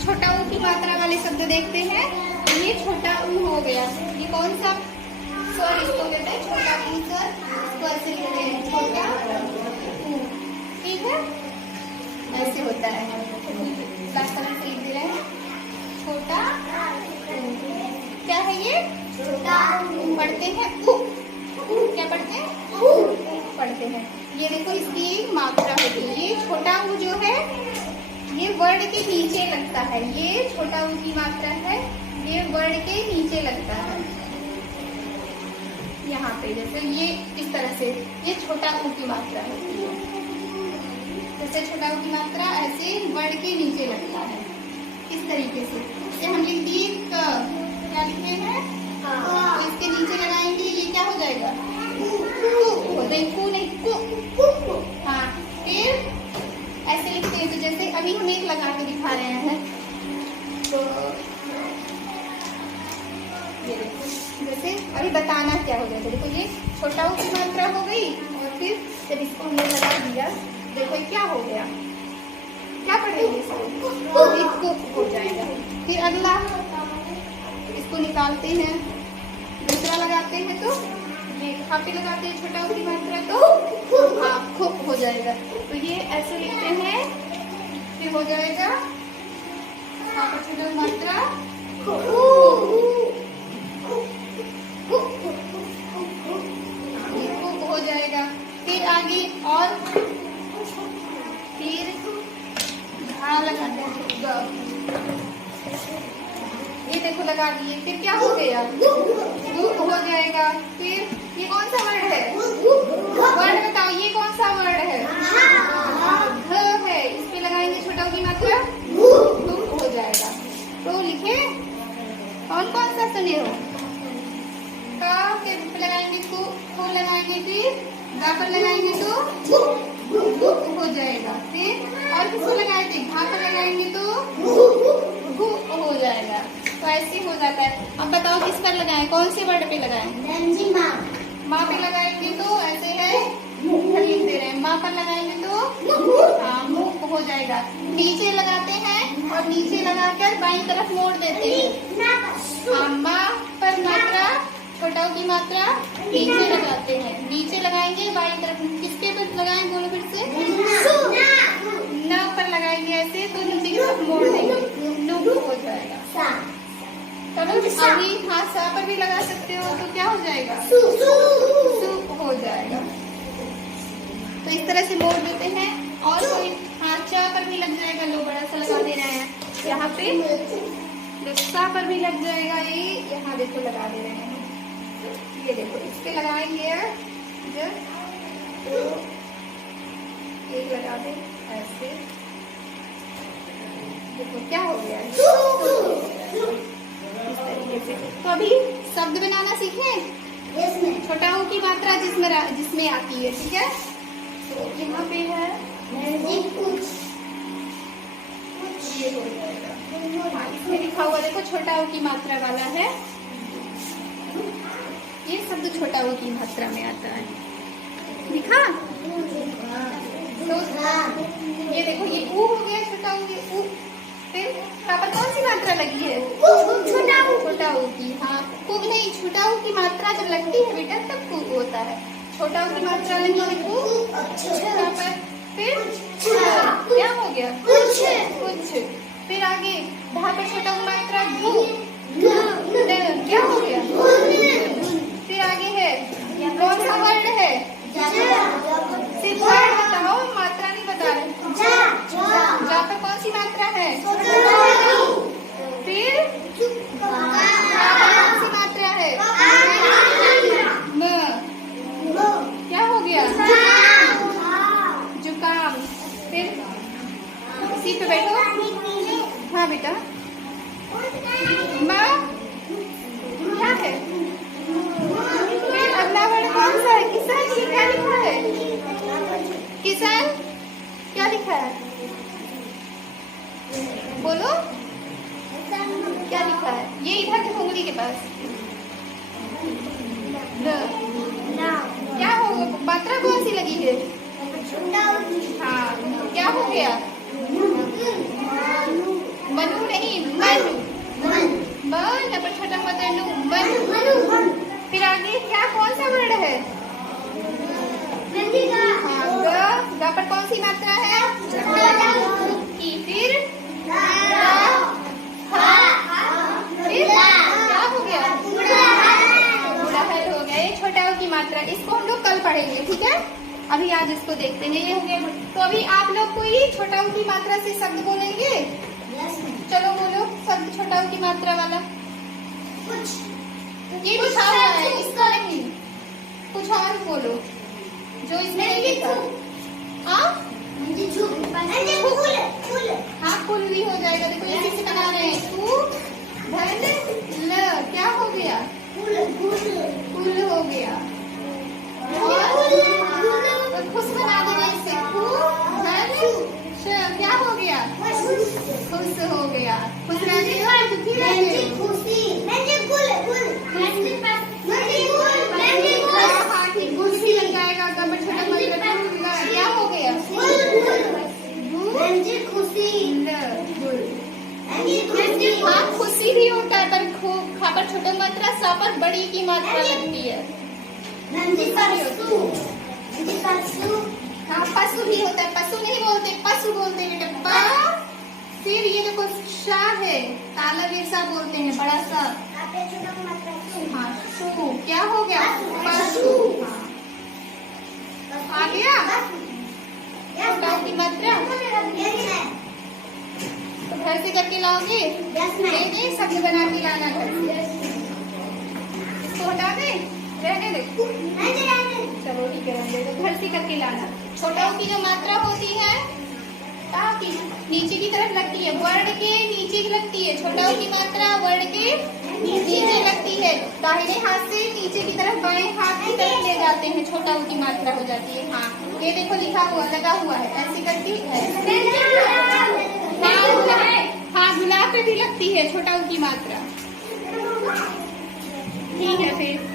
छोटा ऊ की मात्रा वाले शब्द देखते हैं। ये छोटा ऊ हो गया। ये कौन सा स्वर इसको कहते हैं? छोटा ऊ स्वर। स्वर से लिखते हैं छोटा ऊ। ठीक है, ऐसे होता है। वास्तव से लिख दे रहे हैं छोटा ऊ। क्या है ये? छोटा ऊ। पढ़ते हैं ऊ। क्या पढ़ते हैं? ऊ पढ़ते हैं। ये देखो इसकी एक मात्रा होती है। ये छोटा ऊ जो है ये वर्ण के नीचे लगता है। ये छोटा ऊ की मात्रा है, ये वर्ण के नीचे लगता है। यहाँ पे जैसे ये इस तरह से ये छोटा ऊ की मात्रा होती है। जैसे छोटा ऊ की मात्रा ऐसे वर्ण के नीचे लगता है इस तरीके से। ये हम लिख दिए क्या लिखे हैं? तो इसके नीचे लगाएंगे ये क्या हो जाएगा? कू नहीं कू। हाँ, फिर ऐसे लिखते हैं। तो जैसे अभी हम एक लगा के दिखा रहे हैं तो ये देखो, जैसे अभी बताना क्या हो जाएगा। देखो ये छोटा ऊ की मात्रा हो गई और फिर जब इसको हमने लगा दिया देखो ये क्या हो गया? क्या पढ़ेंगे इसको? हो जाएगा। फिर अगला इसको निकालते हैं, दूसरा लगाते हैं तो ये यहाँ पे लगाते हैं छोटा ऊ की मात्रा तो हाँ खूब हो जाएगा। तो ये ऐसे लिखते हैं, फिर हो जाएगा यहाँ पर छोटा ऊ मात्रा खूब हो जाएगा। फिर आगे और फिर हाँ लगाते हैं। ये देखो लगा दिए, फिर क्या हो गया? हो जाएगा। फिर ये कौन सा वर्ड है? वर्ड बताओ, ये कौन सा वर्ड है? घ है। इस पे लगाएंगे छोटा ऊ की मात्रा हो जाएगा। तो लिखे कौन कौन सा सुने हो? के लगाएंगे को लगाएंगे, फिर गा पर लगाएंगे तो हो जाएगा। फिर और किसको लगाए थे? घा पर लगाएंगे तो हो जाएगा। तो ऐसे हो जाता है। अब बताओ किस पर लगाएं? कौन से वर्ड पे लगाएं? माँ पे लगाएंगे तो ऐसे है, लिख दे रहे हैं। माँ पर लगाएंगे तो हाँ मुँह हो जाएगा। नीचे लगाते हैं और नीचे लगाकर बाईं तरफ मोड़ देते हैं। हाँ, माँ पर मात्रा छोटा ऊ की मात्रा नीचे लगाते हैं। नीचे लगाएंगे बाईं तरफ। किसके पर लगाएं? बोलो फिर से। न पर लगाएंगे ऐसे तो नीचे की तरफ मोड़ देंगे, नु हो जाएगा। चलो अभी हाँ सा पर भी लगा सकते हो तो क्या हो जाएगा? सु हो जाएगा। तो इस तरह से मोड़ देते हैं। और कोई हाँ चा पर भी लग जाएगा। लो बड़ा सा लगा दे रहे हैं यहाँ पे। सा पर भी लग जाएगा। ये यहाँ देखो लगा दे रहे हैं। ये देखो इस पे लगाएंगे जब तो एक लगा दे ऐसे। देखो क्या हो गया इस तरीके से। तो अभी शब्द बनाना सीखे छोटा ऊ की मात्रा जिसमें आती है। ठीक है, तो यहाँ पे है ये हो जाएगा। हाँ, इसमें लिखा हुआ देखो छोटा ऊ की मात्रा वाला है। ये शब्द छोटा ऊ की मात्रा में आता है। लिखा तो ये देखो ये ऊ हो गया छोटा ऊ। ये ऊ फिर यहाँ पर कौन सी मात्रा लगी है? छोटा ऊ की। हाँ कुब नहीं, छोटा ऊ की मात्रा जब लगती है बेटा तब कुब होता है। छोटा ऊ की मात्रा लगी है यहाँ पर। फिर क्या हो गया? कुछ। फिर आगे धा पर छोटा ऊ मात्रा धू। क्या हो गया? फिर आगे है कौन सा वर्ड है? सिर्फ वर्ड बताओ, मात्रा नहीं बता रहे। जा पर कौन सी मात्रा है? फिर कौन सी मात्रा है? क्या हो गया? जुकाम। फिर इसी पे बैठो। हाँ बेटा माँ क्या है? फिर अगला वर्ड कौन सा है? किसान। ये क्या लिखा है? किसान क्या लिखा है? बोलो क्या लिखा है? ये इधर की उंगली के पास क्या हो? मात्रा कौन सी लगी है? हाँ क्या हो गया? मनु नहीं। छोटा मात्रा नु, वन। फिर आगे क्या, कौन सा वर्ड है? हाँ, ग पर कौन सी मात्रा है? की। फिर क्या हो गया? बुढ़ाहट हो गया। ये छोटा ऊ की मात्रा, इसको हम लोग कल पढ़ेंगे, ठीक है? अभी आज इसको देखते हैं। ये हो गया। तो अभी आप लोग कोई छोटा ऊ की मात्रा से शब्द बोलेंगे? चलो बोलो शब्द छोटा ऊ की मात्रा वाला। ये लिखा हुआ है, इसका नहीं, कुछ और बोलो जो इसमें नहीं लिखा। हाँ, हाँ, फूल भी हो जाएगा। देखो ये किससे बना रहे हैं? तू धन ल, क्या हो गया? फूल हो गया। और खुश बना देना इसे, खू धन श, क्या हो गया? खुश हो गया। खुश रहने हाँ ठीक, गुल भी लग जाएगा। गबर छोटा मतलब क्या हो गया? हाँ, खुशी भी होता है, पर खा पर छोटा मात्रा, सा पर बड़ी की मात्रा लगती है। हाँ, पशु भी होता है। पशु नहीं बोलते, पशु बोलते हैं बेटा। फिर ये देखो शाह है, ताला जैसा बोलते हैं, बड़ा सा। हाँ, शु, क्या हो गया? पशु। आ गया छोटा की मात्रा। तो घर से करके लाओगे? नहीं, शब्द बना के लाना घर से। इसको हटा दे, रहने दे। चलो ठीक है, रहने दे। तो घर से करके लाना। छोटा की जो मात्रा होती है ताकि नीचे की तरफ लगती है, वर्ड के नीचे लगती है। छोटा की मात्रा वर्ड के नीचे लगती है। दाहिने हाथ से नीचे की तरफ, बाएं हाथ की तरफ ले जाते हैं, छोटा की मात्रा हो जाती है। हाँ, ये देखो लिखा हुआ, लगा हुआ है, ऐसे करके हाँ, गुलाब पे भी लगती है छोटा की मात्रा। ठीक है फिर।